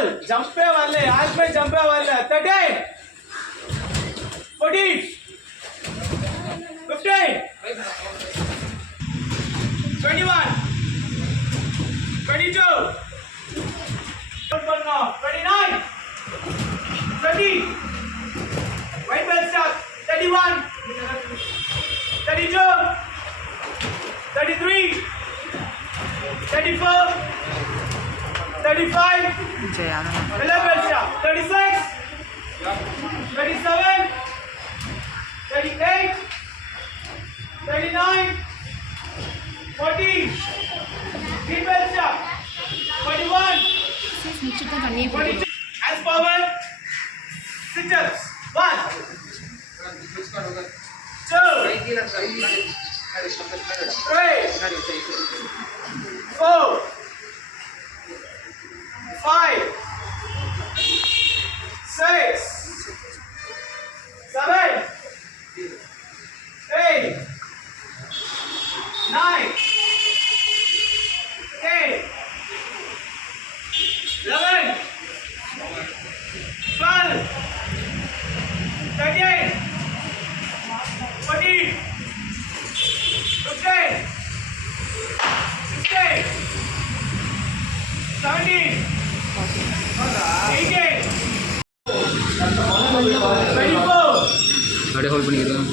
12 जंपे वाले आज में जंपे वाले 13 14 15 21 22 29 30 white belt start 31 32 33 34 35 yellow belt start 36 37 38 39 40 green belt start 41 42 hands forward sit ups 1 2 3 4 5 6 7 8 9 10 11 12 13 14 15 16 17 18 24 அப்படியே ஹோல்ட் பண்ணிக்கலாம்.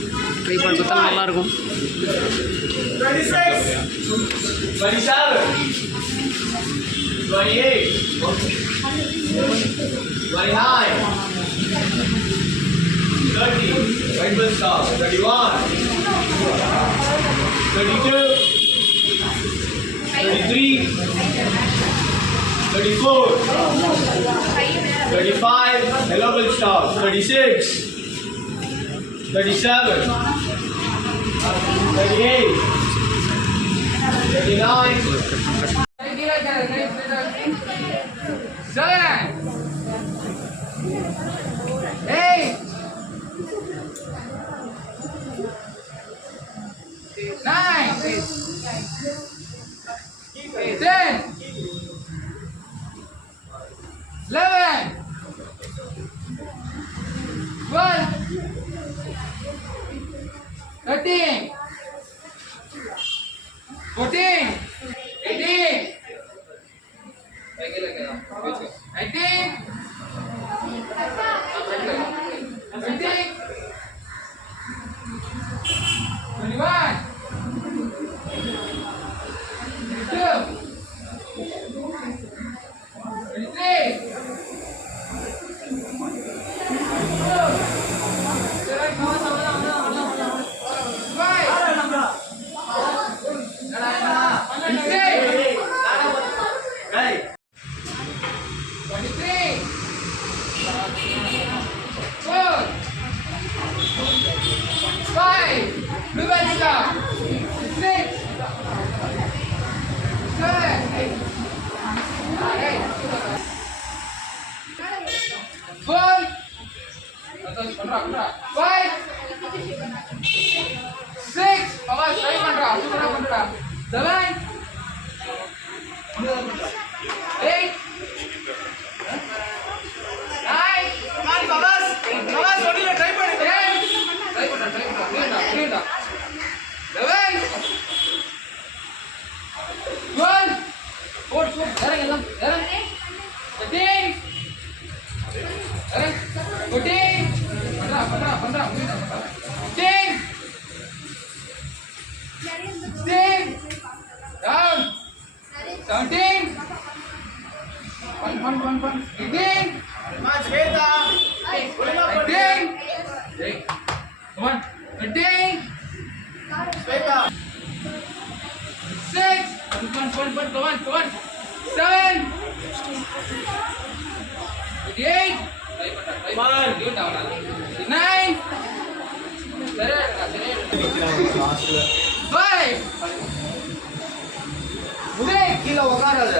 ட்ரை பண்ணி பார்த்தா நல்லாயிருக்கும். 26 27 28 29 30 right belt stop 31 32 33 34 35 yellow belt stop 36 37 38 39 13 14 18 19 20 21 கீழே உட்காராத.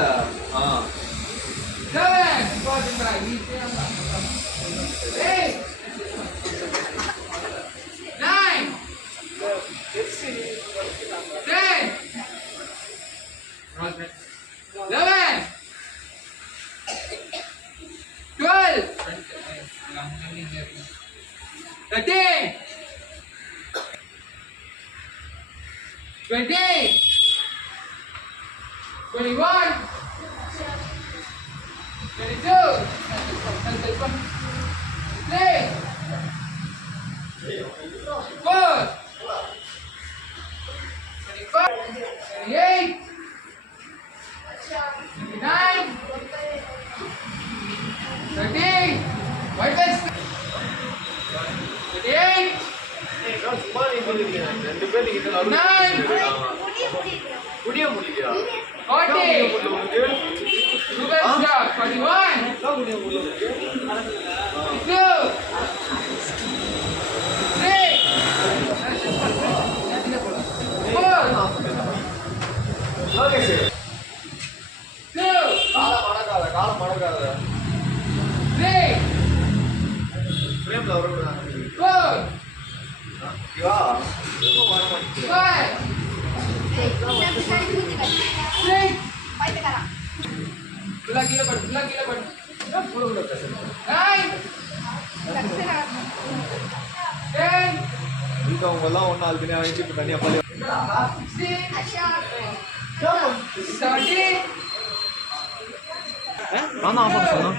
13, 20, 21, 22, 23, 24, 25, 28, 29, 30, white belt, 38, சும்மா நீ சொல்லிருக்கீங்க 2 பேர் நீங்க இதுல 9, முடிய முடியலையா 40, உங்களுக்கு two belt stop, 41, முடிய முடியல 2, 3, 4, ஓகே சார் 2, காலம் மடக்காத 3, ஃப்ரேம்ல வரக்கூடாது 4, யா இன்னும் வர மாட்டேங்குது 5, 6, full கீழ படு 9, அவங்க எல்லாம் ஒண்ணு ஆல்ரெடி ஆயிடுச்சு இப்ப தனியா பள்ளி 10, 17, நான் ஆஃப் பண்ண சொன்னா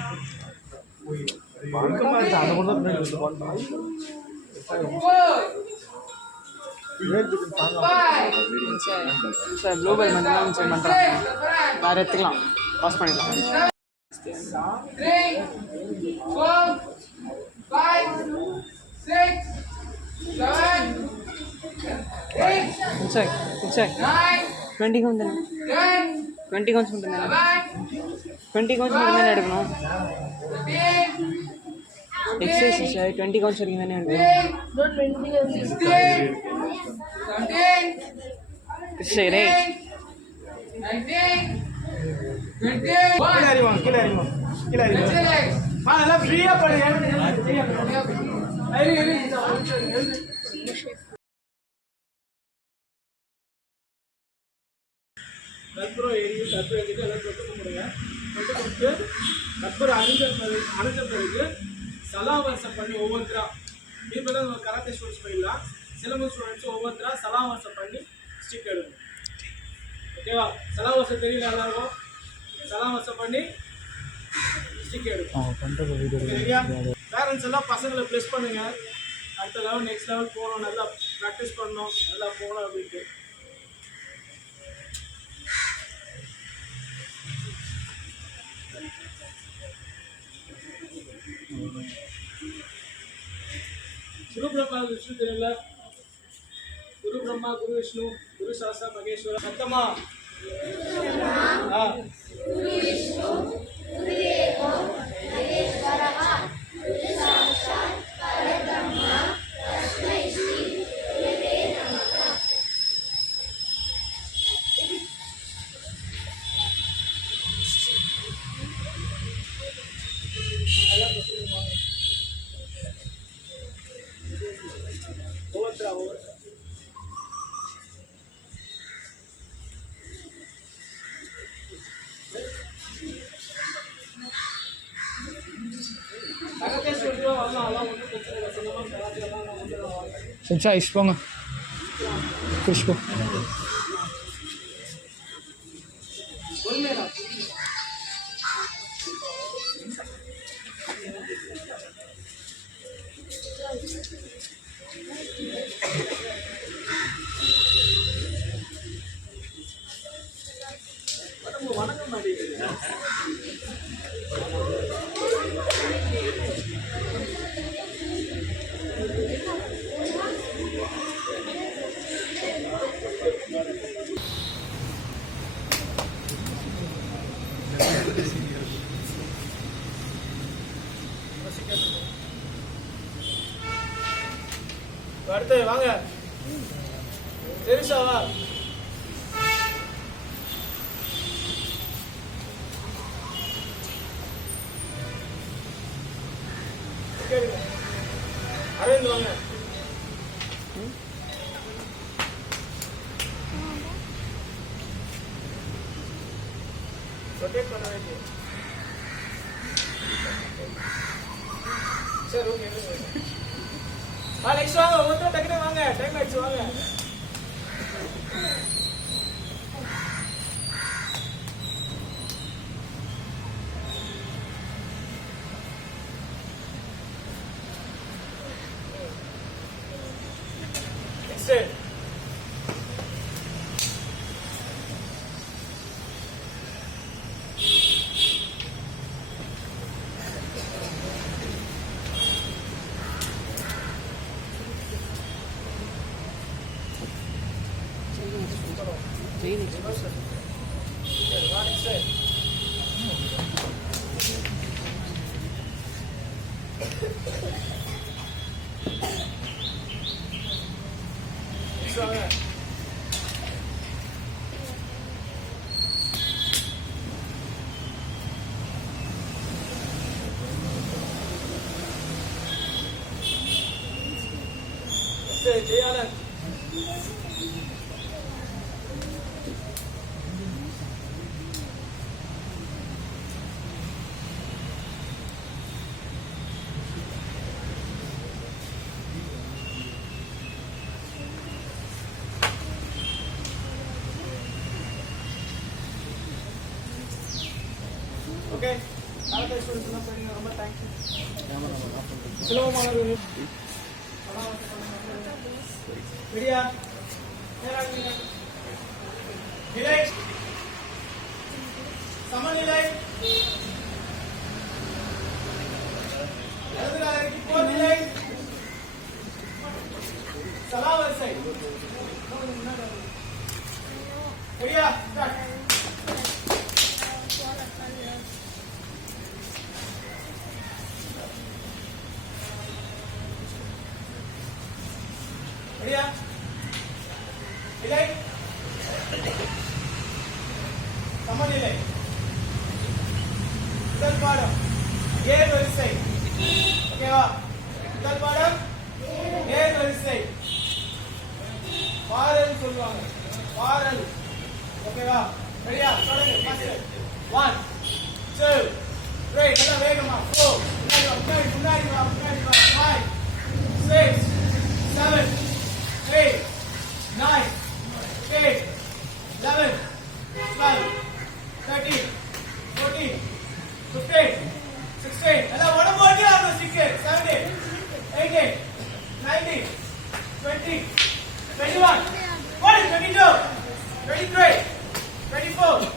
அந்த கூட தான் 4, 5, சார் க்ளோபல் மட்டும் செக் பண்ணுறாங்க வேறு எடுத்துக்கலாம் பாஸ் பண்ணிடலாம் 3, 4, 5, 6, 7, 8, செக் செக் 9, 20 கொஞ்சம் 10, 20 கொஞ்சம் மட்டும் 11, 20 கொஞ்சம் மட்டும் தானே எடுக்கணும் 13, எக்ஸசைஸ் சார் 20 கொஞ்சம் வரைக்கும் தானே எடுக்கணும் 16, 17, சரி ரைட் 19, 21, கீழே Next. எல்லாம் ஃப்ரீயா பண்ணுங்க கற்பூரம் எரிஞ்சு கற்பூரம் எடுத்து எல்லாம் தொட்டு கும்பிடுங்க தொட்டு கும்பிட்டு கற்பூரம் அணைஞ்ச பிறகு சலாவரசம் பண்ணி ஒவ்வொருத்தரா இப்போ தான் நம்ம கராத்தே ஸ்டூடெண்ட்ஸ் போயிடலாம் சிலம்பம் ஸ்டூடெண்ட்ஸ் ஒவ்வொருத்தரா சலாவரசம் பண்ணி ஸ்டிக் எடுங்க ஓகேவா சலாவரசம் தெரியல எல்லாருக்கும் சலாவரசம் பண்ணி ஸ்டிக் எடுங்க சரியா பேரண்ட்ஸ் எல்லாம் பசங்களை ப்ளஸ் பண்ணுங்க அடுத்த லெவல் நெக்ஸ்ட் லெவல் போகணும் நல்லா ப்ராக்டிஸ் பண்ணணும் நல்லா போகணும் அப்படின்ட்டு गुरु ब्रह्मा विष्णु तेरल गुरु ब्रह्मा गुरु विष्णु गुरु सहस्र महेश्वर सप्तमा गुरु विष्णु गुरुदेवो महेश्वरः गुरु साक्षात् परब्रह्म तस्मै श्री गुरवे नमः Exercise போங்க புஷ் போ வணக்கம் மாட்டேங்குது அடுத்து வாங்க தெரிசாவா அரவிந்த் வாங்க ரொட்டேட் பண்ண வேண்டிய சரி ஓகே நெக்ஸ்ட் வாங்க ஒவ்வொருத்தரும் டக்குனு வாங்க டைம் ஆயிடுச்சு வாங்க நெக்ஸ்ட் ஜெயின் எக்ஸ்பிரஸ் வா நெக்ஸ்ட் வாங்க ஜெயானந்த் ஓகே நாளைக்கு ஸ்டூடெண்ட்ஸ் எல்லாம் போறீங்க ரொம்ப தேங்க்ஸ் ஹலோ மாணவர்களே ரெடியா நேராக நிலை சமநிலை இடதுகாலருக்கு போர் நிலை சலாவரிசை ரெடியா ஸ்டார்ட் ரெடியா நிலை சமநிலை முதல் பாடம் ஏர் வரிசை ஓகேவா முதல் பாடம் ஏர் வரிசை பாரல் சொல்லுவாங்க பாரல் ஓகேவா ரெடியா தொடங்க ஃபர்ஸ்ட் 1 2 3 நல்லா வேகமா 4 முன்னாடி வா 5 6 7 8 9 10 11 12 13 14 15 16 எல்லாம் உடம்பு வரைக்கும் அவங்க 17 18 19 20 21 22 23 24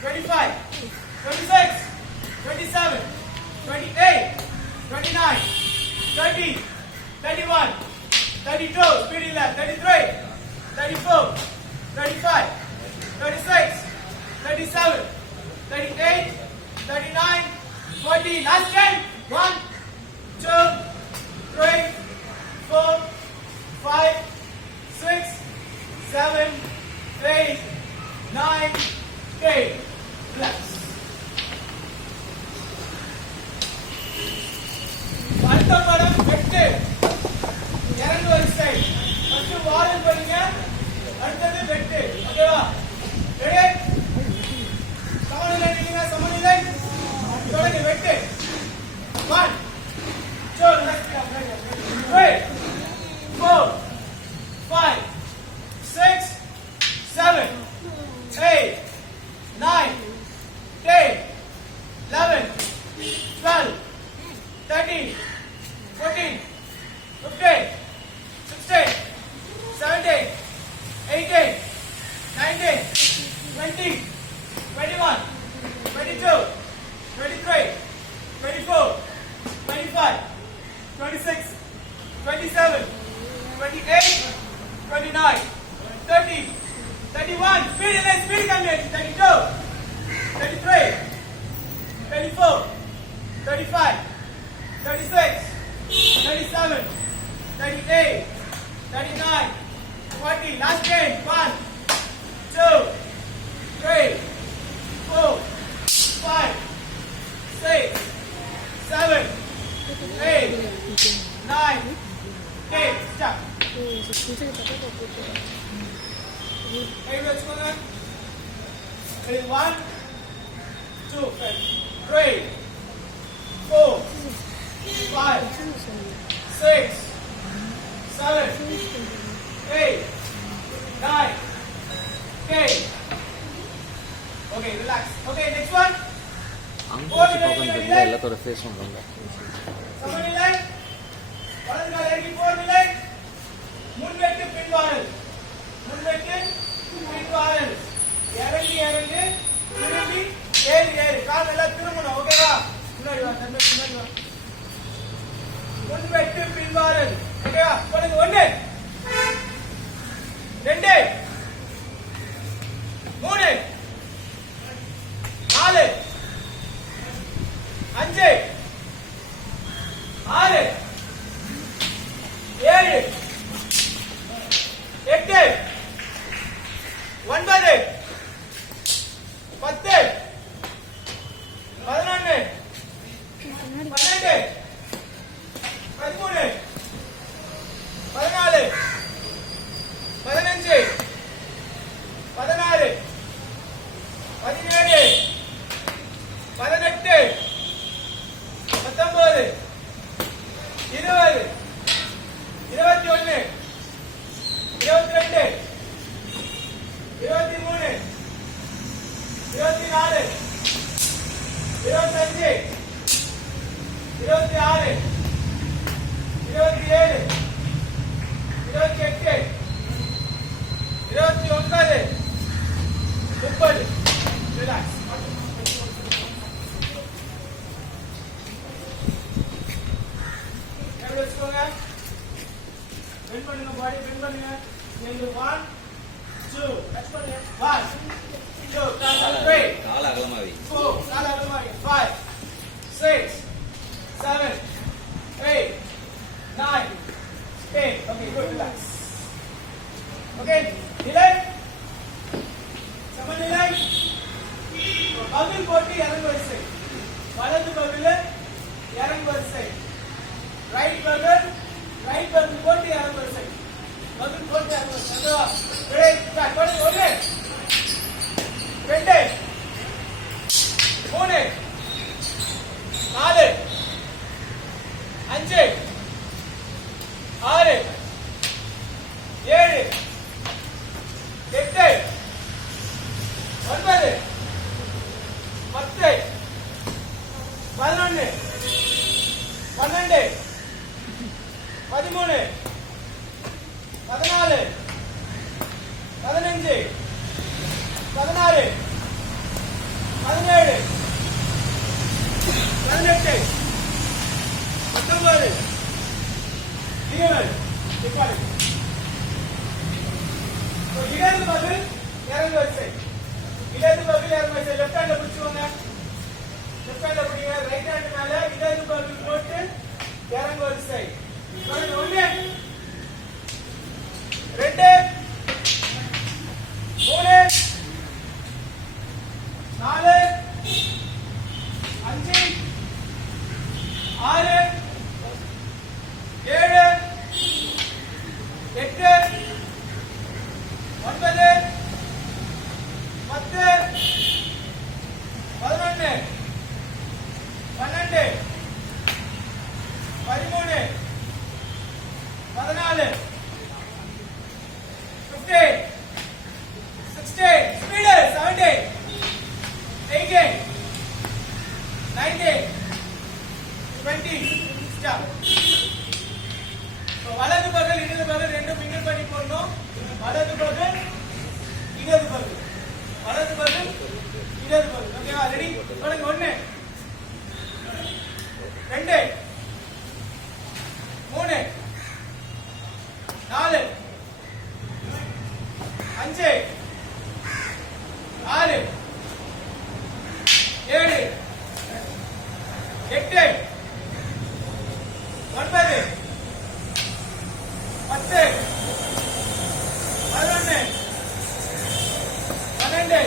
25 26 27 28 29 30 31 32, speed in left, 33, 34, 35, 36, 37, 38, 39, 40, last 10, 1, 2, 3, 4, 5, 6, 7, 8, 9, 10, relax. அடுத்த படம் வெட்டு இறங்கு வரிசை ஃபர்ஸ்ட் வாரல் பண்ணுங்க அடுத்தது வெட்டு ஓகேவா ரெடி சமநிலை நீங்க சமநிலை தொடங்க வெட்டு 1 2 3 4 5 6 7 8 9 10 11 12 13 14 15 16 17 18 19 20 21 22 23 24 25 26 27 28 29 30 31 speed commit 32 33 34 35 36 37 38 39 40 last game 1 2 3 4 5 6 7 8 9 10 stop hey let's go then 1 2 3 4 5, 6, 7, 8, 9, 10. Okay, relax. Okay, next one. எல்லாத்தோட ஃபேஸ் பண்ணுறாங்க. சமநிலை. வலது கால் இறக்கி போர்நிலை. முன்வெட்டு பின்வாரல். முன்வெட்டு பின்வாரல். இறங்கி இறங்கி திரும்பி ஏறி ஏறி கால் எல்லாம் திரும்பணும். ஓகேவா? முன்னாடி வா, தம்பி முன்னாடி வா. முன்வெட்டு பின்வாரல். ஓகேவா? பண்ணுங்க. 1 2 3 4 5 6 7 8 9 10 11 12 13 14 15 16 17 18 19 20 21 22 23 24 25 26 27 28 29 30. Relax. எப்படி வச்சுக்கோங்க. பெண்ட் பண்ணுங்க, பாடி பெண்ட் பண்ணுங்க. நீங்க 1 2 டச் பண்ணுங்க. 1 2 3 கால அகலமாவி 4 கால அகலமாவி 5 6 7 8 9 10. Okay, good. Relax. Okay, நிலை. சமநிலை. பகில் போட்டு இறங்கு வரிசை. வலது பகில் இறங்கு வரிசை. ரைட் பகில் போட்டு இறங்கு வரிசை. பகில் போட்டு இறங்கு வரிசை. அதுவா? ரெடி, ஸ்டார்ட் பண்ணுங்க. 1 2 3 4 5 6 7 8 9 10 11 12 13 14 15 16 17 18 19 20. equality. So இடது பகில் இறங்கு வரிசை. இடது பகில் இறங்கு வரிசை. லெஃப்ட் ஹேண்ட்ல பிடிச்சுக்கோங்க. லெஃப்ட் ஹேண்ட்ல பிடிங்க. ரைட் ஹேண்ட் மேல இடது பகில் போட்டு இறங்கு வரிசை. 1 2 3 4 5 6 7 8 9 10 11 12 13 14 15 16 speed 17 18 19 20 stop. So வலது பகல் இடது பகல் ரெண்டும் ஃபிங்கர் பண்ணி போடணும். வலது பகல் இடது பகல், வலது பகல் இடது பகல். ஓகேவா? ரெடி? தொடங்க. 1 2 3 4 5 6 7 8 9 10 11 12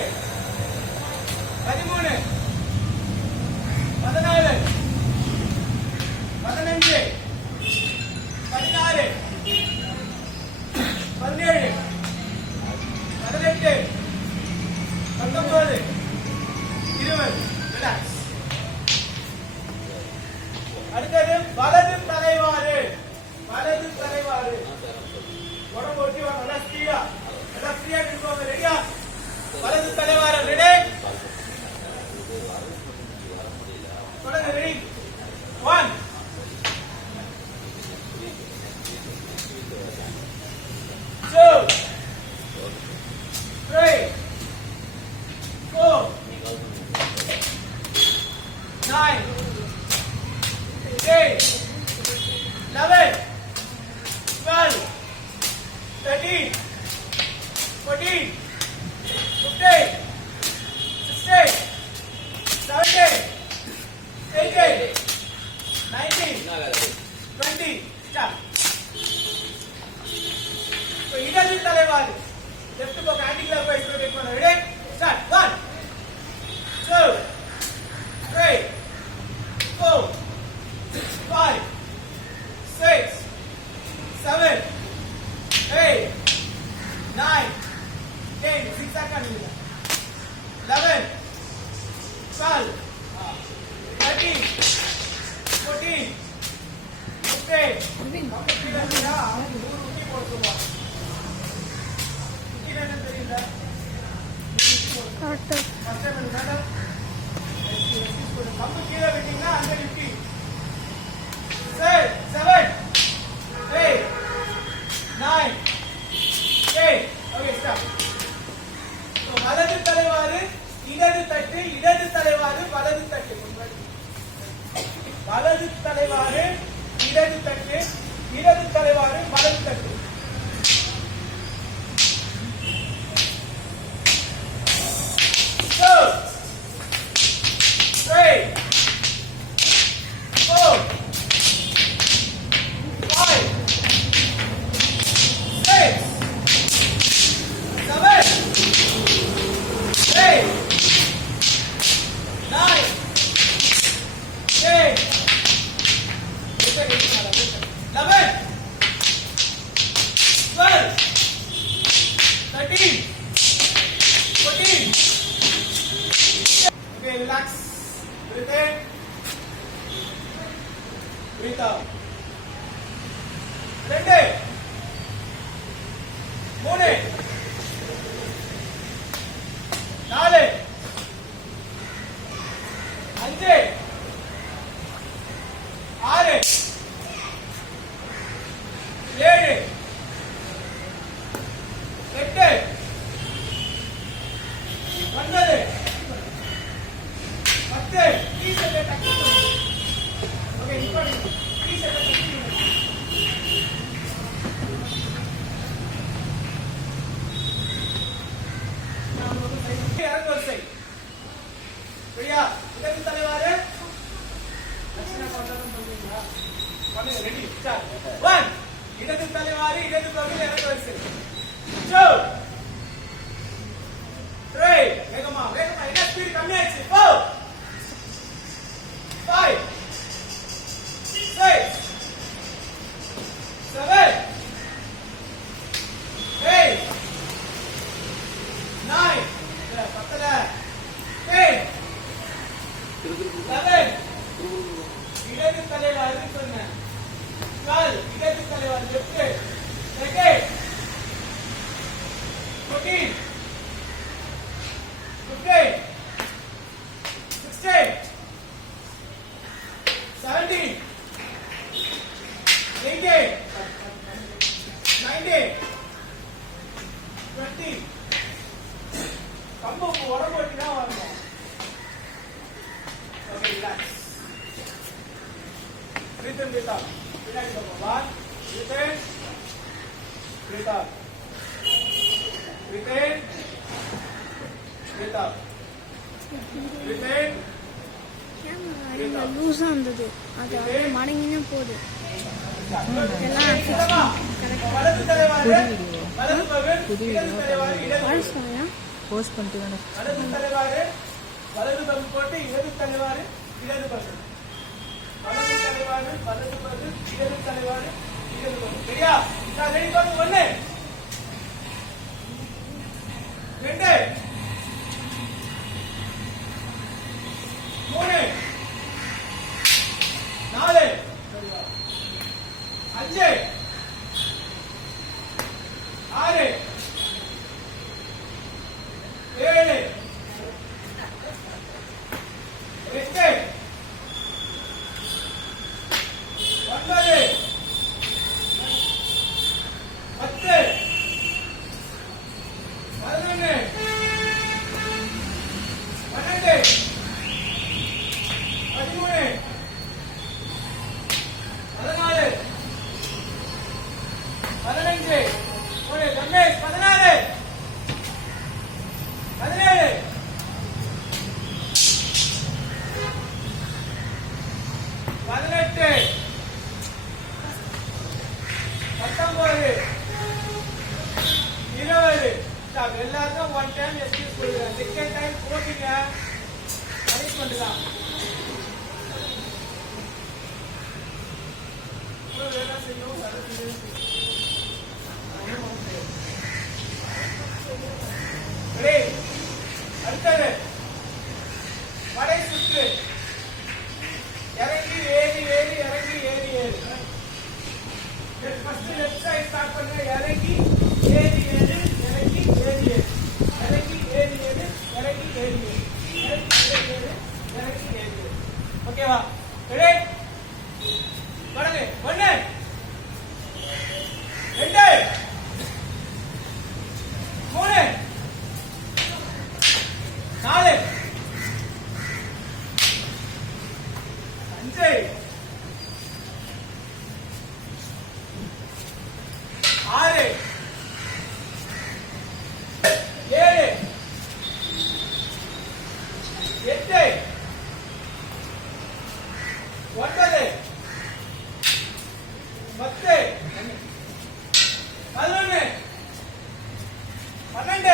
13 14 15 16 17 18 19 20. Relax. அடுத்தது 10, 11, 12, 13, 14, 15, 16, 17, 18, 19, 20. Start. So இடது தலைவாரி left பக்கம் anti clockwise rotate பண்ணு. Ready? Start. 1, 2, 3, 4, 5, 6, 7, 8, 9, 10. Zigzag பண்ணுங்க. 11, 12, 13, 14, 15. வலது தலைவாறு இடது தட்டு, இடது தலைவாறு வலது தட்டு. வலது தலைவாறு இடது தட்டு, இடது தலைவாறு வலது தட்டு. 2, 3, 4, 5, 6, 7, 8, 9, 10, 11, 12, 13, 14. Okay, relax. Breathe in. Breathe out. 2, 3, 4, 5, 6, 7, 8, 9, 10. Please set the time. Okay, recording. Please set the time. இறங்கு வரிசை. சரியா? இடது தலைவாறு லட்சணா பண்றதுன்னு சொல்றீங்களா? பண்ணுங்க. ரெடி. ஸ்டார்ட். 1. இடது தலைவாறு இடது பகுதியில் இறங்கு வரிசை. 2, 3. வேகமா வேகமா. என்ன ஸ்பீட் கம்மியாச்சு? 4, 5, 6, 7, 8, 9, 10, 11. இடது தலைவாறு சொன்னேன். 12. இடது தலைவாறு லெஃப்ட். 13, 14, 15, 16, 17, 18, 19, 20. கம்பு உடம்பு வட்டி தான் வரணும். Okay, relax. Breathe in, breathe out. Relax the body. Breathe in, breathe out. Breathe in, breathe out. Breathe in. லூஸாக இருந்தது, அது அப்படியே மடங்கினா போகுது. எல்லாம் வலது தலைவாறு வலது பகுதி இடது தலைவாறு இடது பழசுங்களா போஸ்ட் பண்ணிட்டு தானே வலது தலைவாறு வலது பகுதி போட்டு இடது தலைவாறு இடது பகுதி. வலது தலைவாறு வலது பகுதி இடது தலைவாறு இடது பகுதி. சரியா? நான் ரெடி பண்ணு. 1, 2, 3, 4, 5, 6, 7, 8, 9, 10, 11, அட்ஜஸ்ட்மெண்ட் தான். வேலை செய்யும் அடுத்தது படை சுற்று. இறங்கி ஏறி ஏறி இறங்கி ஏறி ஏறி. ஃபர்ஸ்ட் லெஃப்ட் சைடு ஸ்டார்ட் பண்ணுங்க. இறங்கி ஏறி ஏறி இறங்கி ஏறி ஏறி இறங்கி ஏறி ஏறி இறங்கி ஏறி ஏறி இறங்கி ஏறி ஏறி இறங்கி ஏறி ஏறி. ஓகேவா? ரெடி? தொடங்கு. 1 2 3 4 5 6 7 8 9 10 11 12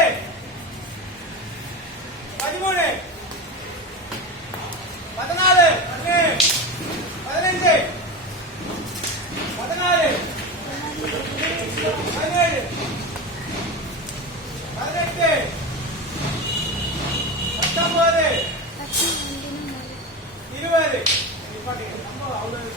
13 14 15 16 17 18 19 20 நம்ம அவ்வளவு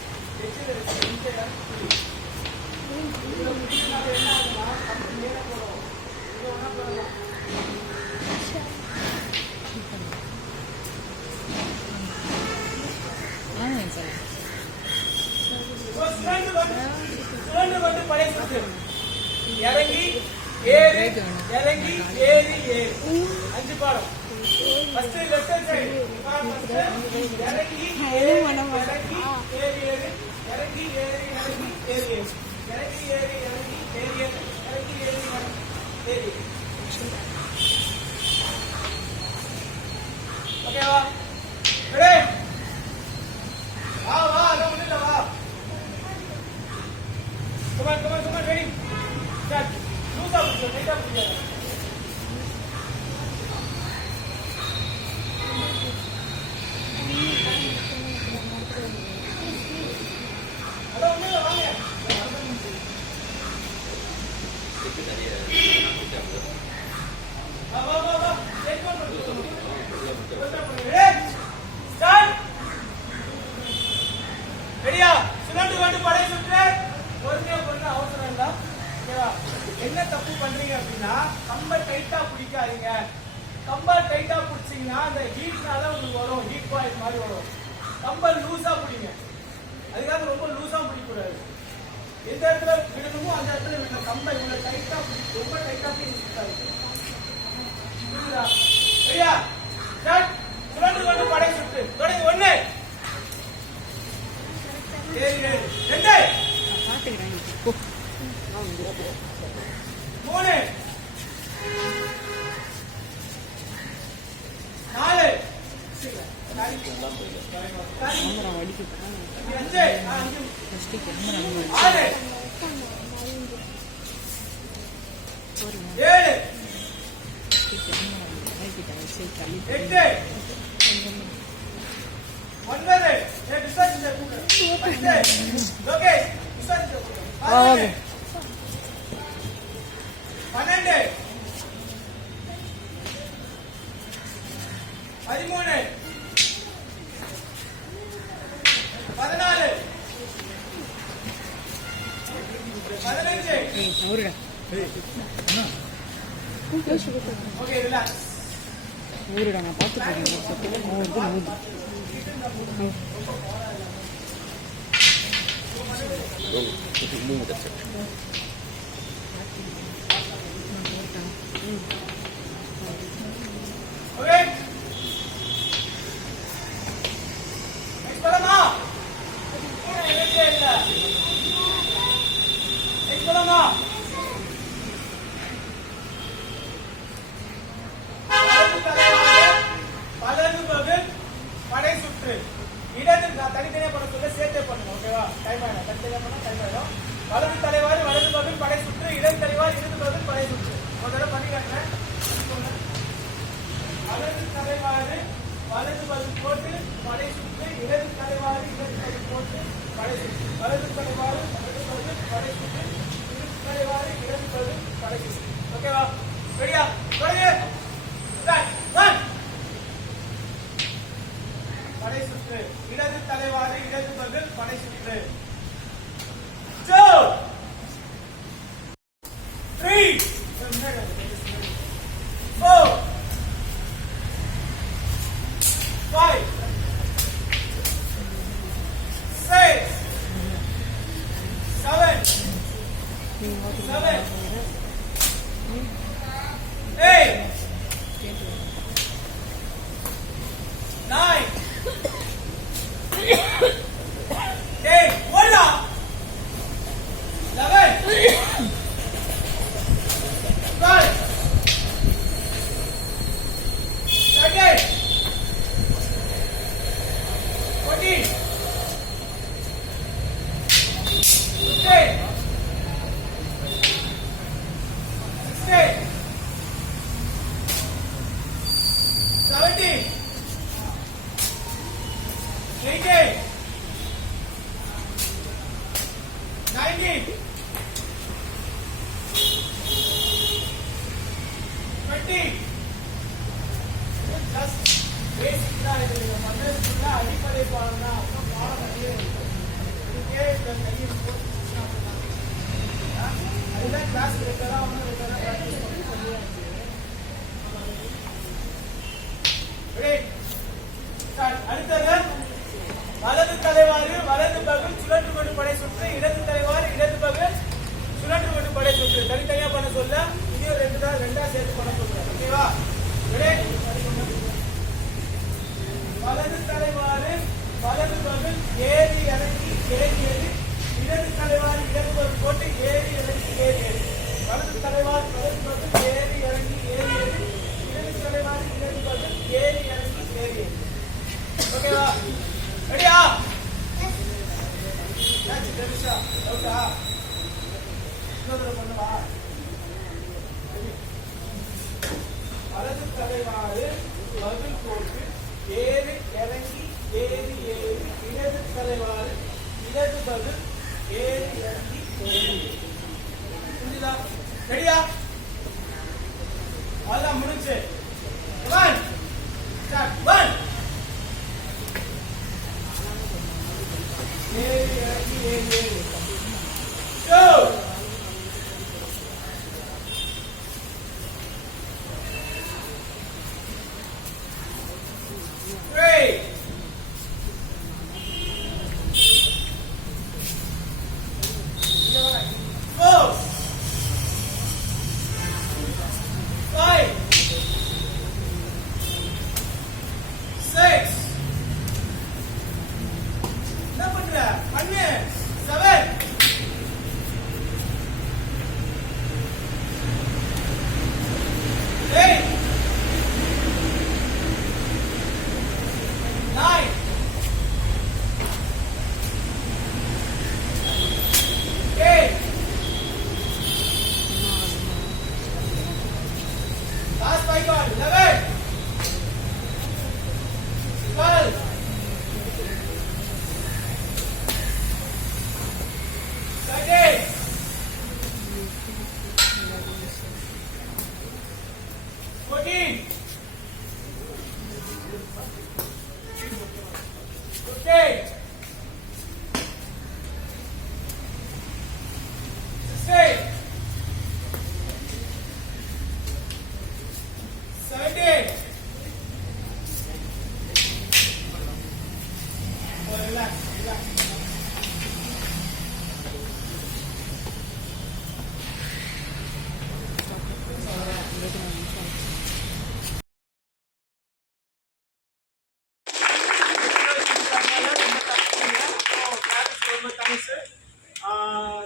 சுழன்று வந்து படை சுற்று. இறங்கி ஏறி இறங்கி ஏறி ஏறி. 5 பாடம். ஃபர்ஸ்ட் லெஃப்ட் சைடு இறங்கி ஏறி இறங்கி ஏறி ஏறி இறங்கி ஏறி இறங்கி ஏறி ஏறி இறங்கி ஏறி இறங்கி ஏறி ஏறி இறங்கி ஏறி இறங்கி ஏறி. ஓகேவா? ரெடி? வா வா அதான் ஒண்ணு இல்ல வா. come on ready start loose up tight up together. அதான் ஒண்ணு இல்ல வாங்க. வா வா வா take one ready start. ரெடியா? சுழன்று வந்து படை சுற்று. பொறுமையா பண்ண அவசரம் இல்ல. ஓகேவா? என்ன தப்பு பண்றீங்க அப்படின்னா கம்ப டைட்டா பிடிக்காதீங்க. கம்ப டைட்டா பிடிச்சீங்கன்னா அந்த ஹீட்னால உங்களுக்கு வரும், ஹீட் பாயிண்ட் மாதிரி வரும். கம்ப லூஸா பிடிங்க. அதுக்காக ரொம்ப லூஸா பிடிக்கூடாது. எந்த இடத்துல விடணுமோ அந்த இடத்துல விடணும். கம்ப இவ்வளவு டைட்டா பிடிக்கும், ரொம்ப டைட்டா பிடிக்காது. புரியுதா? சரியா? ஸ்டார்ட். சுழன்று கொண்டு படை சுற்று. தொடங்கி 1 2 3 4 ஓகே ரிலாக்ஸ். ஊருடா நான் பார்த்து போறேன். படை சுற்று. இடது தனித்தனியா பண்ண சொல்ல சேர்த்தே பண்ணுங்க. ஓகேவா? டைம் ஆயிடும். தனித்தனியா பண்ணா டைம் ஆயிடும். வலது தலைவாரி வலது பகுதி படை சுற்று, இடது தலைவாரி இடது பகுதி படை சுற்று. ஒரு தடவை பண்ணி காட்டுறேன். வலது தலைவாரி வலது பகுதி போட்டு படை சுற்று. இடது தலைவாறு இடது பகல் படை சுற்று. 2 3 4 5 6 7 8 9 10 voila 11 12 13 14 15 16 17 18 19 20 just basic தான் இது மண்டலத்துல அடிப்படை பாடம் தான் அப்புறம் பாடம் நிறைய இருக்கு இதுக்கே இந்த கையில் போட்டுச்சுன்னா அதுதான் கிளாஸ் ரெகுலராக ப்ராக்டிஸ் பண்ணி சொல்லியாச்சு. அடுத்தது வலது தலைவாறு வலது பகல் சுழற்று கொண்டு படை சுற்று. இடது தலைவாறு இடது பகல் சுழற்று கொண்டு படை சுற்று. தனித்தனியா பண்ண சொல்ல இதையும் ரெண்டா சேர்த்து பண்ண சொல்றேன். ஓகேவா? வலது தலைவாறு வலது பகல் ஏறி இறங்கி ஏறி ஏறி. இடது தலைவாறு இடது பகல் போட்டு ஏறி இறங்கி ஏறி ஏறி. வலது தலைவாறு வலது பகல் ஏறி இறங்கி ஏறி ஏறி. இடது தலைவாறு இடது பகல் ஏறி இறங்கி ஏறி ஏறி. ஓகேவா? ரெடியா? யாச்சு தெரியுமா? ஓகே. இன்னொரு பண்ணுவா. வலது தலைவாறு பதில் போட்டு ஏறி இறங்கி ஏறி ஏறி. இடது தலைவாறு இடது பதில் ஏறி இறங்கி ஏறி. புரியுதா? ரெடியா? அதான் முடிஞ்சு. 1 ஸ்டார்ட். 1 ஏறி இறங்கி ஏறி ஏறி. 2 3 4 5 6 என்ன பண்ற? பண்ணு. 7 8 9 8 last 5 on 11 12 13 14 15 16 17 relax.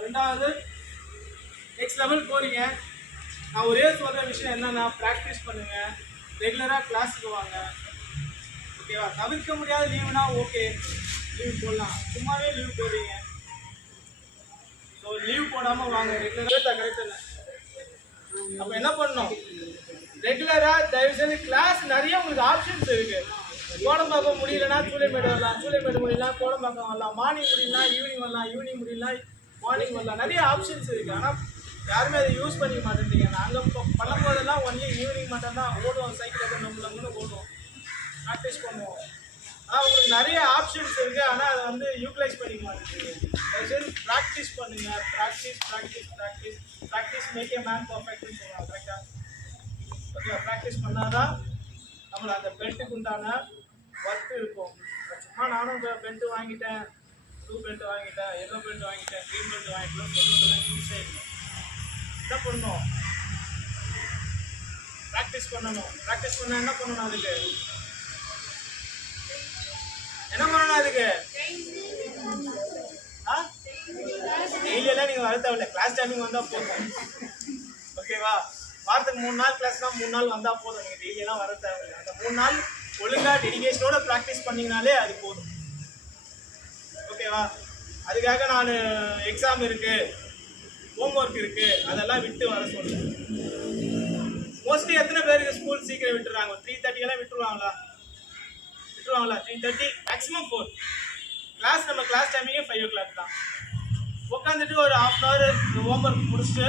ரெண்டாவது நெக்ஸ்ட் லெவல் போறீங்க. நான் ஒரே சொல்ற விஷயம் என்னன்னா ப்ராக்டிஸ் பண்ணுங்க, ரெகுலரா கிளாஸுக்கு வாங்க. ஓகேவா? தவிர்க்க முடியாத லீவுனா ஓகே, லீவ் போடலாம். சும்மாவே லீவ் போடுறீங்க, ஸோ லீவ் போடாம வாங்க. ரெகுலரா கரெக்ட் இல்லை. அப்போ என்ன பண்ணணும்? ரெகுலரா தயவு செய்து கிளாஸ் நிறைய உங்களுக்கு ஆப்ஷன்ஸ் இருக்கு. கோடம்பாக்கம் முடியலன்னா சூளைமேடு வரலாம், சூளைமேடு முடியலனா கோடம்பாக்கம் வரலாம், மார்னிங் முடியலனா ஈவினிங் வரலாம், ஈவினிங் முடியலனா மார்னிங் வரலாம். நிறைய ஆப்ஷன்ஸ் இருக்கு. ஆனால் யாருமே அதை யூஸ் பண்ணிக்க மாட்டேன்றீங்க. நாங்கள் பண்ணும் போதெல்லாம் ஒன்லி ஈவினிங் மட்டும் தான் ஓடுவோம். சைக்கிள் நம்மளும் ஓடுவோம், ப்ராக்டிஸ் பண்ணுவோம். உங்களுக்கு நிறைய ஆப்ஷன்ஸ் இருக்கு, ஆனால் அதை வந்து யூட்டிலைஸ் பண்ணிக்க மாட்டேங்குது. தயவுசெய்து ப்ராக்டிஸ் பண்ணுங்க. ப்ராக்டிஸ் மேக் ஏ மேன் பர்ஃபெக்ட்னு சொல்லுவாங்க. கரெக்டாக? ஓகே, ப்ராக்டிஸ் பண்ணாதான் நம்மளை அந்த பெல்ட்டுக்கு உண்டான ஒர்க் இருக்கும். சும்மா நானும் பெல்ட்டு வாங்கிட்டேன், ப்ளூ பெல்ட் வாங்கிட்டேன், எல்லோ பெல்ட் வாங்கிட்டேன், க்ரீன் பெல்ட் வாங்கிட்டேன் சொல்றதுலாம் யூஸே இல்லை. என்ன பண்ணணும்? ப்ராக்டிஸ் பண்ணணும். ப்ராக்டிஸ் பண்ண என்ன பண்ணணும்? அதுக்கு என்ன பண்ணணும்? அதுக்கு டெய்லியெல்லாம் நீங்கள் வர தேவையில்லை, கிளாஸ் டைமிங் வந்தால் போதும். ஓகேவா? வாரத்துக்கு 3 நாள் கிளாஸ்னா 3 நாள் வந்தால் போதும். நீங்கள் டெய்லியெல்லாம் வர தேவையில்லை. அந்த 3 நாள் ஒழுங்காக டெடிகேஷனோட ப்ராக்டிஸ் பண்ணிங்கனாலே அது போதும். ஓகேவா? அதுக்காக நான் எக்ஸாம் இருக்குது, ஹோம்ஒர்க் இருக்குது, அதெல்லாம் விட்டு வர சொல்லுவேன். மோஸ்ட்லி எத்தனை பேருக்கு ஸ்கூல் சீக்கிரம் விட்டுறாங்க? 3:30 விட்டுருவாங்களா? 3:30 மேக்ஸிமம் 4. நம்ம கிளாஸ் டைமிங்கே 5 o'clock தான். உட்காந்துட்டு ஒரு 1/2 hour ஹோம்ஒர்க் முடிச்சுட்டு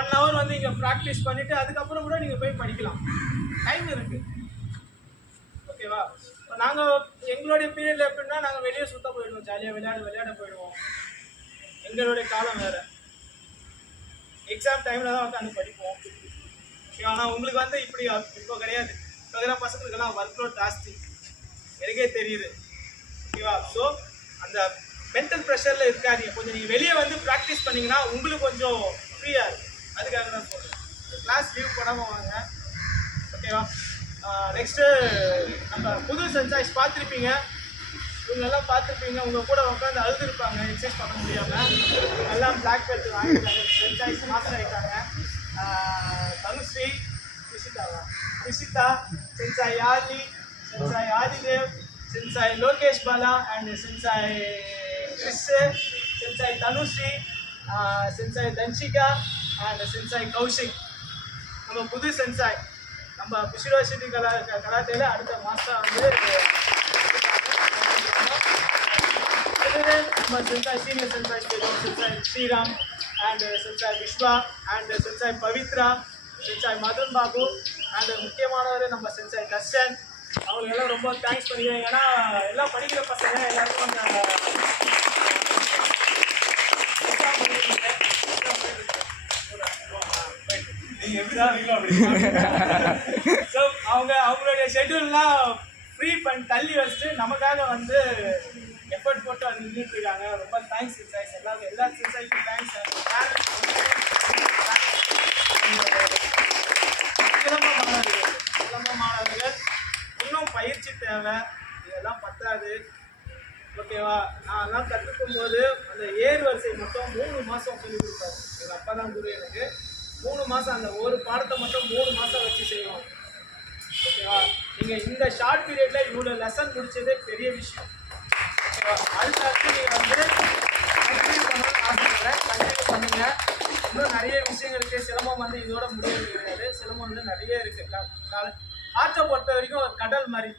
1 hour வந்து இங்கே ப்ராக்டிஸ் பண்ணிவிட்டு அதுக்கப்புறம் கூட நீங்கள் போய் படிக்கலாம். டைம் இருக்குது. ஓகேவா? இப்போ நாங்கள் எங்களுடைய பீரியடில் எப்படின்னா நாங்கள் வெளியே சுற்ற போயிடுவோம், ஜாலியாக விளையாட போயிடுவோம். எங்களுடைய காலம் வேறு. எக்ஸாம் டைமில் தான் உட்காந்து படிப்போம். ஆனால் உங்களுக்கு வந்து இப்படி இப்போ கிடையாது. இப்போ இருக்கிற பசங்களுக்கெல்லாம் ஒர்க் லோட் ஜாஸ்தி, எனக்கே தெரியுது. ஓகேவா? ஸோ அந்த மென்டல் ப்ரெஷரில் இருக்காதீங்க. கொஞ்சம் நீங்கள் வெளியே வந்து ப்ராக்டிஸ் பண்ணிங்கன்னா உங்களுக்கு கொஞ்சம் ஃப்ரீயாக இருக்கும். அதுக்காக தான் சொல்கிறேன். கிளாஸ் லீவ் பண்ணாமல் வாங்க. ஓகேவா? நெக்ஸ்ட்டு நம்ம புது சென்சாய்ஸ் பார்த்துருப்பீங்க. இவங்களெல்லாம் பார்த்துருப்பீங்க. உங்கள் கூட உட்காந்து அழுதுருப்பாங்க எக்ஸசைஸ் பண்ண முடியாமல். எல்லாம் பிளாக் பெல்ட் வாங்கிட்டாங்க, சென்சாய்ஸ் மாஸ்டர் ஆகிட்டாங்க. Dhanushree, Krishitha, sensei Yadhi, sensei Aadhidev, sensei Lokesh Bala and sensei Chris, sensei Dhanushree, sensei Dhanshika and sensei Kaushik. நம்ம புது சென்சாய் நம்ம புஷிரோசிட்டி கராத்தேல அடுத்த மாதம் வந்து நம்ம sensei senior sensei sensei Sriram and sensei Viswa and sensei Pavithra, sensei Madan Babu and முக்கியமானவர் நம்ம சென்சாய் தர்ஷன். அவங்களுக்கெல்லாம் ரொம்ப தேங்க்ஸ் பண்ணிக்கிறேன். ஏன்னா எல்லாம் படிக்கிற பசங்க எல்லாருக்கும் அவங்களுடைய ஷெட்யூல்லாம் ஃப்ரீ பண்ணி தள்ளி வச்சுட்டு நமக்காக வந்து எஃபர்ட் போட்டு வந்து நின்றுட்டு இருக்காங்க. ரொம்ப தேங்க்ஸ் சென்சாய்ஸ். எல்லா சென்சாய்க்கும் தேங்க்ஸ். சிலம்ப மாணவர்கள் இன்னும் பயிற்சி தேவை. இதெல்லாம் பத்தாது. ஓகேவா? நான் எல்லாம் கற்றுக்கும் போது அந்த ஏர் வரிசை மட்டும் 3 மாதம் சொல்லிக் கொடுத்தாரு. எங்கள் அப்பா தான் குரு எனக்கு. 3 மாதம் அந்த ஒரு பாடத்தை மட்டும் 3 மாதம் வச்சு செய்வோம். ஓகேவா? நீங்கள் இந்த ஷார்ட் பீரியடில் இவ்வளோ லெசன் முடிச்சதே பெரிய விஷயம். ஓகேவா? அடுத்து நீங்கள் வந்து கண்டினியூ பண்ணணும்னு ஆசைப்படுறேன். கண்டினியூ பண்ணுங்கள். இன்னும் நிறைய விஷயங்கள் இருக்குது. சிலம்பம் வந்து இதோட முடியாது கிடையாது. சிலம்பம் வந்து நிறைய இருக்குது. ஆற்றை பொறுத்த வரைக்கும் ஒரு கடல் மாதிரி.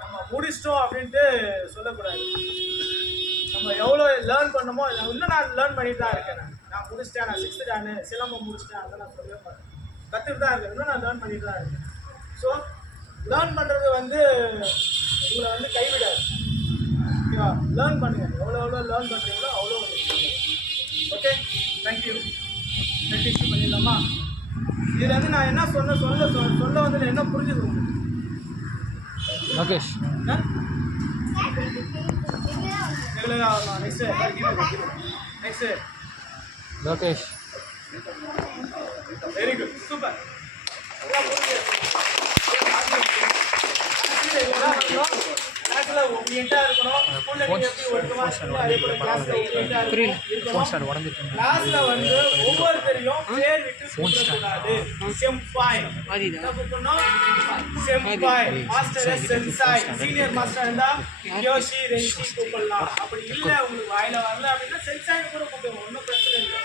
நம்ம முடிச்சிட்டோம் அப்படின்ட்டு சொல்லக்கூடாது. நம்ம எவ்வளோ லேர்ன் பண்ணமோ இன்னும் நான் லேர்ன் பண்ணிட்டு தான் இருக்கேன். நான் முடிச்சிட்டேன், நான் 6th டானு சிலம்பம் முடிச்சிட்டேன், அதை நான் சொல்லவே மாட்டேன். கற்றுட்டு தான் இருக்கேன். இன்னும் நான் லேர்ன் பண்ணிட்டு தான் இருக்கேன். ஸோ லேர்ன் பண்ணுறது வந்து உங்களை வந்து கைவிடாது. ஓகேவா? லேர்ன் பண்ணுங்கள். எவ்வளோ லேர்ன் பண்ணுறீங்களோ அவ்வளோ. Okay, thank you. ப்ராக்டிஸ் பண்ணிடலாமா? இதில் வந்து நான் என்ன சொல்ல வந்து என்ன புரிஞ்சுது உங்களுக்கு? Lokesh next Lokesh very good, super. ஒபியண்டா இருக்கணும். ஸ்கூல்ல நீங்க எப்படி ஒழுக்கமா இருக்கீங்க அதே போல கிளாஸ்ல ஒபியண்டா இருக்கணும். கிளாஸ்ல வந்து ஒவ்வொருத்தரையும் பேர் விட்டு கூப்பிடக்கூடாது. செம்பாய் செம்பாய், மாஸ்டர் சென்சாய், சீனியர் மாஸ்டர் இருந்தா யோஷி ரென்ஷி கூப்பிடலாம். அப்படி இல்ல உங்களுக்கு வாயில வரல அப்படின்னா சென்சாய் கூட கூப்பிடுவோம். ஒன்றும் பிரச்சனை இல்லை.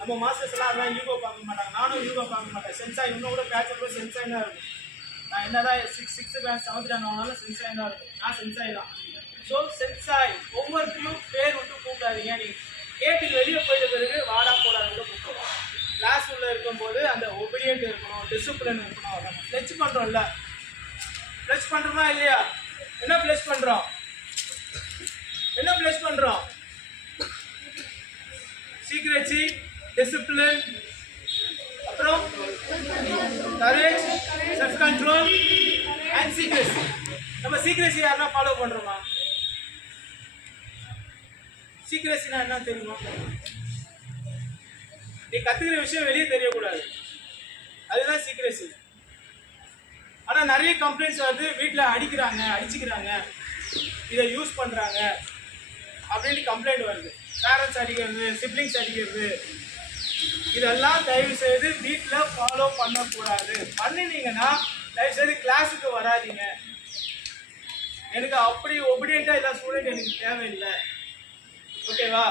நம்ம மாஸ்டர்ஸ் எல்லாம் அதெல்லாம் யூகோ பார்க்க மாட்டாங்க. நானும் யூகோ பார்க்க மாட்டேன். சென்சாய் இன்னும் கூட பேட்ச் கூட சென்சாய் தான் இருக்கும். நான் என்னதான் 6th பேட்ச் 7th ரேங்க் ஆனாலும் சென்சாய் தான் இருக்கும். நான் சென்சாய் தான். ஸோ சென்சாய் ஒவ்வொருத்தையும் பேர் விட்டு கூப்பிடாதீங்க. நீங்கள் கேட்டு வெளியே போயிட்ட பிறகு வாடா போடாத கூட கூப்பிடுவோம். கிளாஸ் உள்ள இருக்கும்போது அந்த ஒபீடியன்ட் இருக்கணும், டிசிப்ளின் இருக்கணும். நம்ம ஃப்ளெச் பண்ணுறோம்ல, ஃப்ளெச் பண்ணுறோமா இல்லையா? என்ன ஃப்ளெச் பிளேஸ் பண்றோம்? என்ன பிளேஸ் பண்றோம்? சீக்ரெசி, டிசிப்ளின், அப்புறம் கரேஜ், செல்ஃப் கண்ட்ரோல் அண்ட் சீக்ரெசி. நம்ம சீக்ரெசி யாருன்னா ஃபாலோ பண்றோமா? சீக்ரெசினா என்ன தெரியுமா? நீ கத்துக்கிற விஷயம் வெளியே தெரியக்கூடாது, அதுதான் சீக்ரெசி. ஆனா நிறைய கம்ப்ளைண்ட்ஸ் வருது, வீட்டில் அடிச்சுக்கிறாங்க, இதை யூஸ் பண்றாங்க அப்படின்னு கம்ப்ளைண்ட் வருது. பேரண்ட்ஸ் அடிக்கிறது, சிப்ளிங்ஸ் அடிக்கிறது, இதெல்லாம் தயவு செய்து வீட்டில் ஃபாலோ பண்ணக்கூடாது. பண்ணினீங்கன்னா தயவு செய்து கிளாஸுக்கு வராதிங்க. எனக்கு அப்படி ஒபீடியண்ட்டாக எல்லா ஸ்டூடெண்ட் எனக்கு தேவையில்லை, ஓகேவா?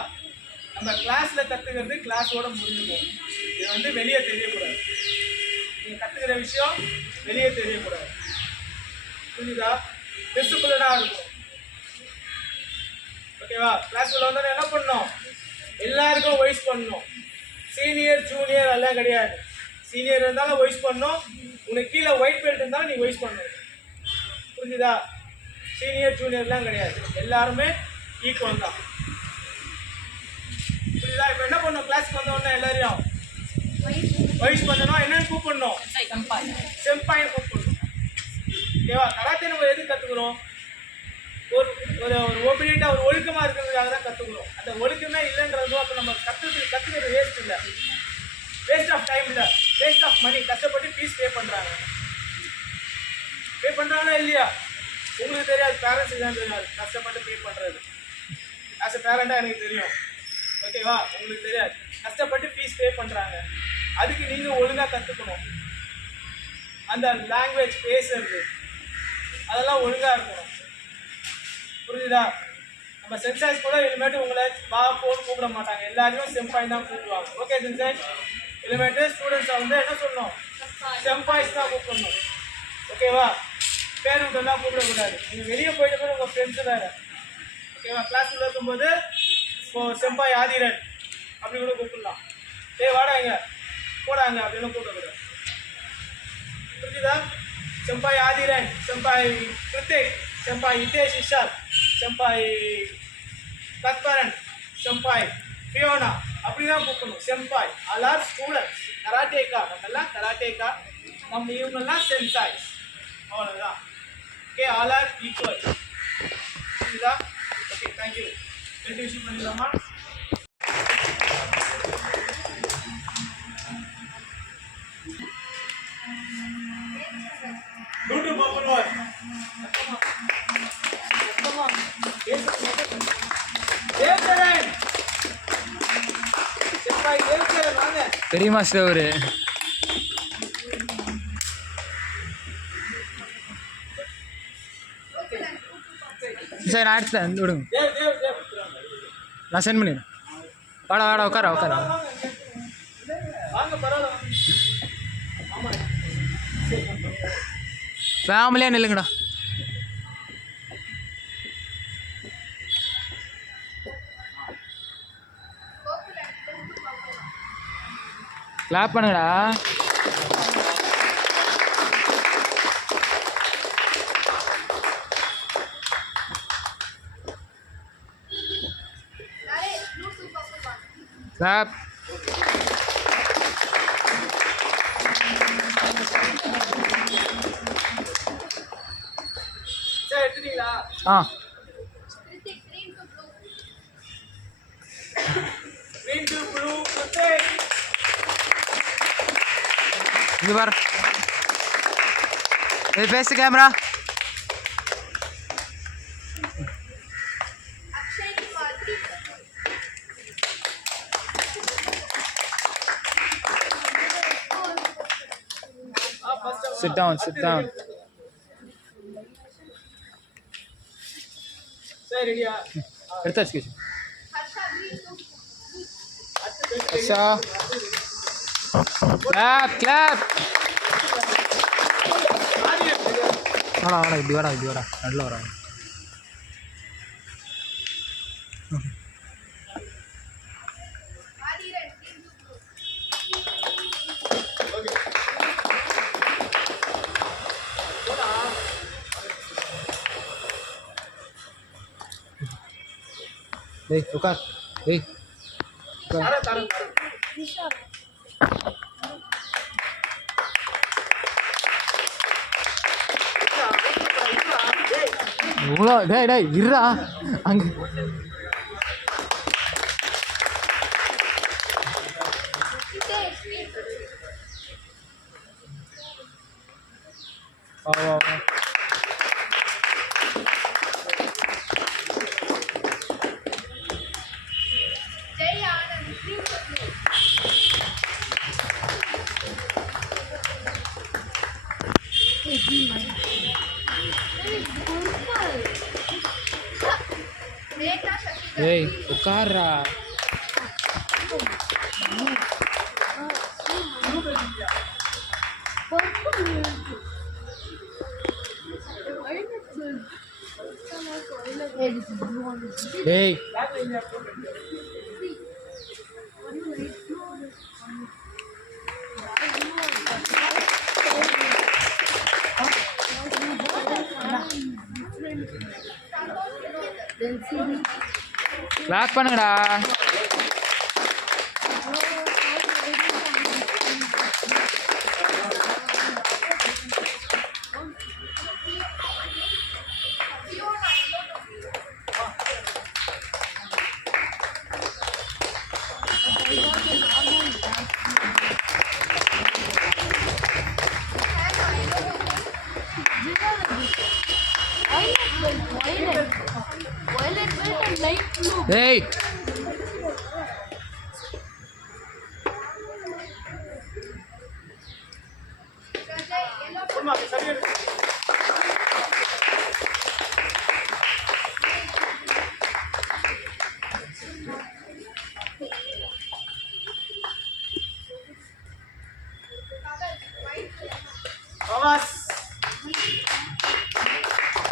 நம்ம கிளாஸில் கற்றுக்கிறது கிளாஸோட முடிஞ்சுக்கும். இது வந்து வெளியே தெரியக்கூடாது. நீங்கள் கற்றுக்கிற விஷயம் வெளியே தெரியக்கூடாது, புரியுதா? டிசிப்ளினாக இருக்கும், ஓகேவா? கிளாஸ்க்குள்ள வந்தோடனே என்ன பண்ணணும்? எல்லாருக்கும் வாய்ஸ் பண்ணணும். சீனியர் ஜூனியர் எல்லாம் கிடையாது. சீனியர் இருந்தாலும் வாய்ஸ் பண்ணணும், உனக்கு கீழே ஒயிட் பெல்ட் இருந்தாலும் நீ வாய்ஸ் பண்ணணும், புரிஞ்சுதா? சீனியர் ஜூனியர்லாம் கிடையாது, எல்லாருமே ஈக்குவல் தான், புரியுதா? இப்போ என்ன பண்ணணும்? கிளாஸ்க்கு வந்தோடனே எல்லாரையும் வாய்ஸ் பண்ணணும். என்னன்னு கூப்பிடணும்? செம்பாயின்னு கூப்பிடணும், ஓகேவா? கராத்தே நம்ம எது கற்றுக்குறோம்? ஒரு ஒரு ஒபீடியண்ட்டாக ஒரு ஒழுக்கமாக இருக்கிறதுக்காக தான் கற்றுக்குறோம். அந்த ஒழுக்கமே இல்லைன்றதோ அப்போ நம்ம கற்றுக்கிறது வேஸ்ட் இல்லை, வேஸ்ட் ஆஃப் டைம் இல்லை, வேஸ்ட் ஆஃப் மணி. கஷ்டப்பட்டு ஃபீஸ் பே பண்ணுறாங்களா இல்லையா? உங்களுக்கு தெரியாது, பேரண்ட்ஸுக்கு தான் தெரியாது கஷ்டப்பட்டு பே பண்ணுறது. ஆஸ் எ பேரண்ட்டாக எனக்கு தெரியும், ஓகேவா? உங்களுக்கு தெரியாது. கஷ்டப்பட்டு ஃபீஸ் பே பண்ணுறாங்க, அதுக்கு நீங்கள் ஒழுங்காக கற்றுக்கணும். அந்த லாங்குவேஜ் பேசுறது அதெல்லாம் ஒழுங்காக இருக்கணும், புரியுதா? நம்ம சென்சாய்ஸ் கூட இனிமேட்டு உங்களை போன்னு கூப்பிட மாட்டாங்க, எல்லாரையும் செம்பாய் தான் கூப்பிடுவாங்க. ஓகே சென்சாய்ஸ், இனிமேட்டு ஸ்டூடெண்ட்ஸை வந்து என்ன சொல்லணும்? செம்பாய்ஸ் தான் கூப்பிடணும், ஓகேவா? பேருந்தெல்லாம் கூப்பிடக்கூடாது. நீங்கள் வெளியே போயிட்டு போய் உங்கள் ஃப்ரெண்ட்ஸு வேறு, ஓகேவா? கிளாஸில் இருக்கும்போது இப்போ செம்பாய் ஆதிரன் அப்படி கூட கூப்பிடலாம். வாடாங்க போடாங்க அப்படின்னு கூப்பிடக்கூடாது, புரியுதா? செம்பாய் ஆதிரன், செம்பாய் கிருத்திக், செம்பாய் ஹிதேஷ் இஷார், செம்பாய் தத்பரன், செம்பாய் ஃபியோனா அப்படிதான் கூப்பிடணும். செம்பாய் ஆல் ஆர் ஸ்டூடெண்ட்ஸ், கராட்டேக்கா, நம்மெல்லாம் கராட்டேக்கா, நம்ம இவங்கெல்லாம் சென்சாய்ஸ், அவ்வளோதான். ஓகே, ஆல் ஆர் ஈக்குவல், புரியுதா? Okay, thank you. ரெண்டு விஷயம் பண்ணிடலாமா? யூடியூப் ஓப்பன் பண்ணுவார். தேவசரன் செம்பாய், தேவசரன் வாங்க. பெரிய மாஸ்டர் அவரு. சரி, நான் எடுத்து வந்து விடுங்க, நான் சென்ட் பண்ணிடுறேன். வாடா உட்கார. வாங்க, பரவாயில்ல. ஃபேமிலியாக நில்லுங்கடா. கிளாப் பண்ணுங்கடா. கிளாப். சரி, எடுத்துட்டீங்களா? Green to blue, protect. இங்கே பாரு, இது ஃபேஸ் கேமரா. Sit down. சரி, ரெடியா? எடுத்தாச்சு. अच्छा, clap. வாடா இப்படி வாடா நல்ல வரா. டேய் உட்கார். டேய் உட்கார். தரேன். இவ்வளோ டேய் இருடா அங்கே. வா. டேய் உட்கார்றா. டேய் கிளாப் பண்ணுங்கடா. டேய்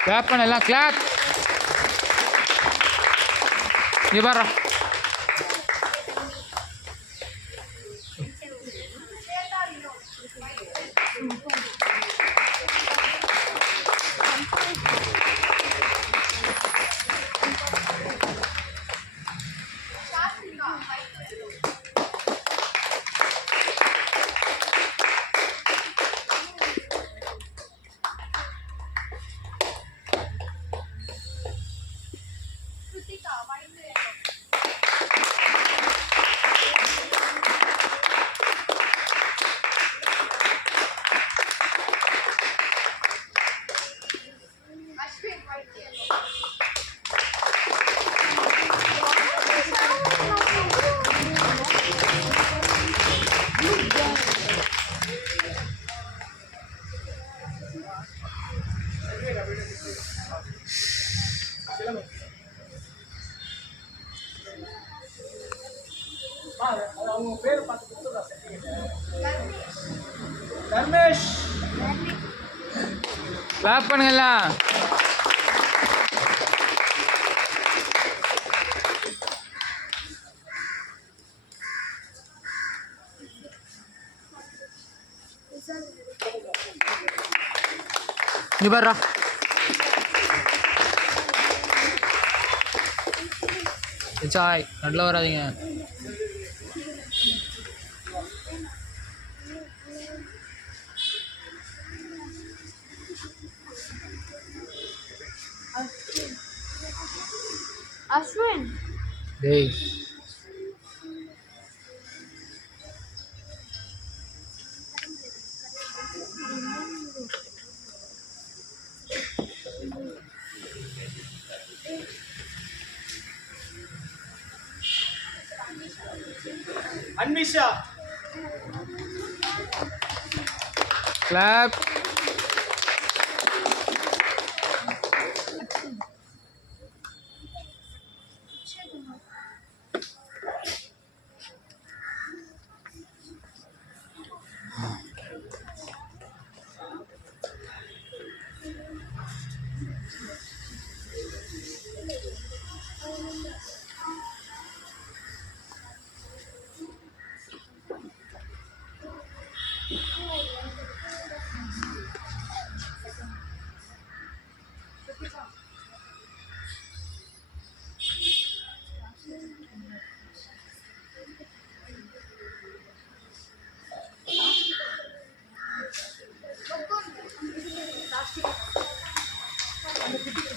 கிளாப் பண்ண எல்லாம் கிளாப். நீ பாரு. அவங்க பேர் பார்த்து கொடுத்துடா. தர்மேஷ் கிளாப் பண்ணுங்கல்ல. நீ பாருடா. சாய் நடுல வராதீங்க. அஸ்வின் டேய் Anmisha clap.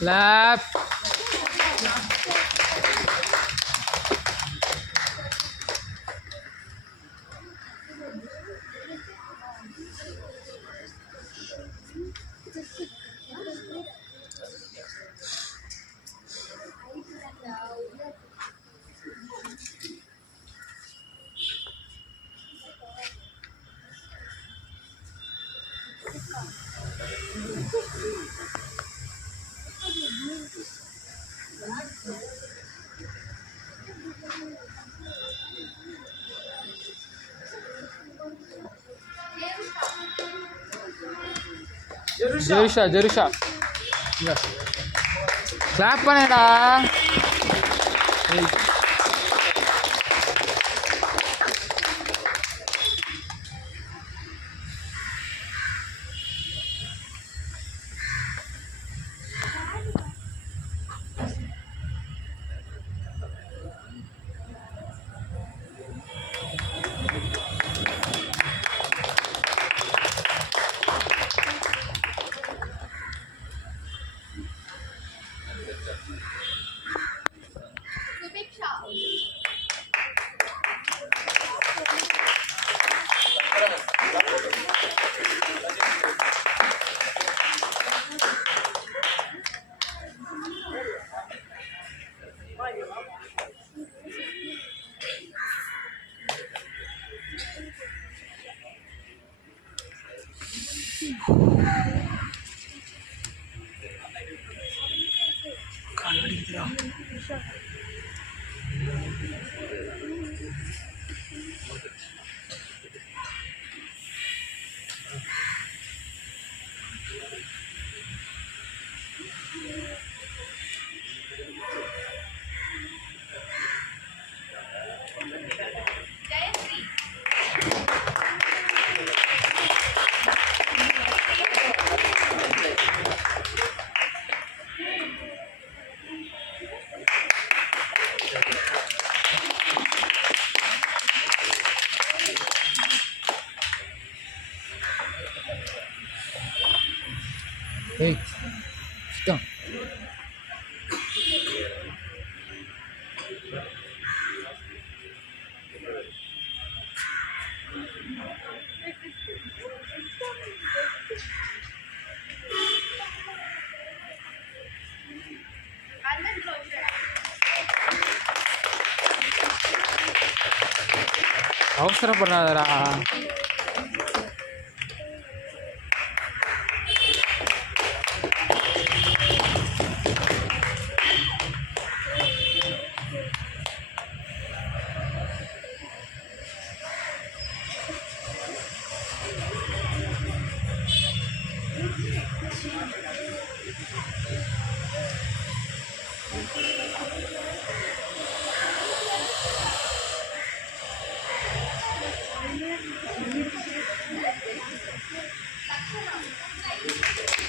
Clap. Jerusha clap பண்ணடா. ஏய் சுத்தம். அவசரப்படாதடா.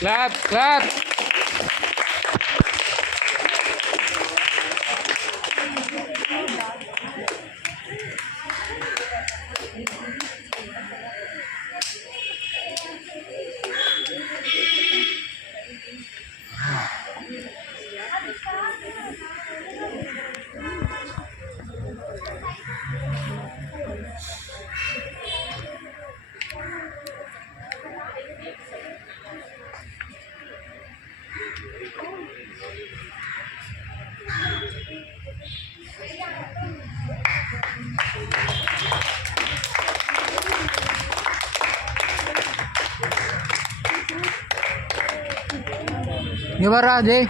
Clap, clap. இங்க வர்றா ஜெய்.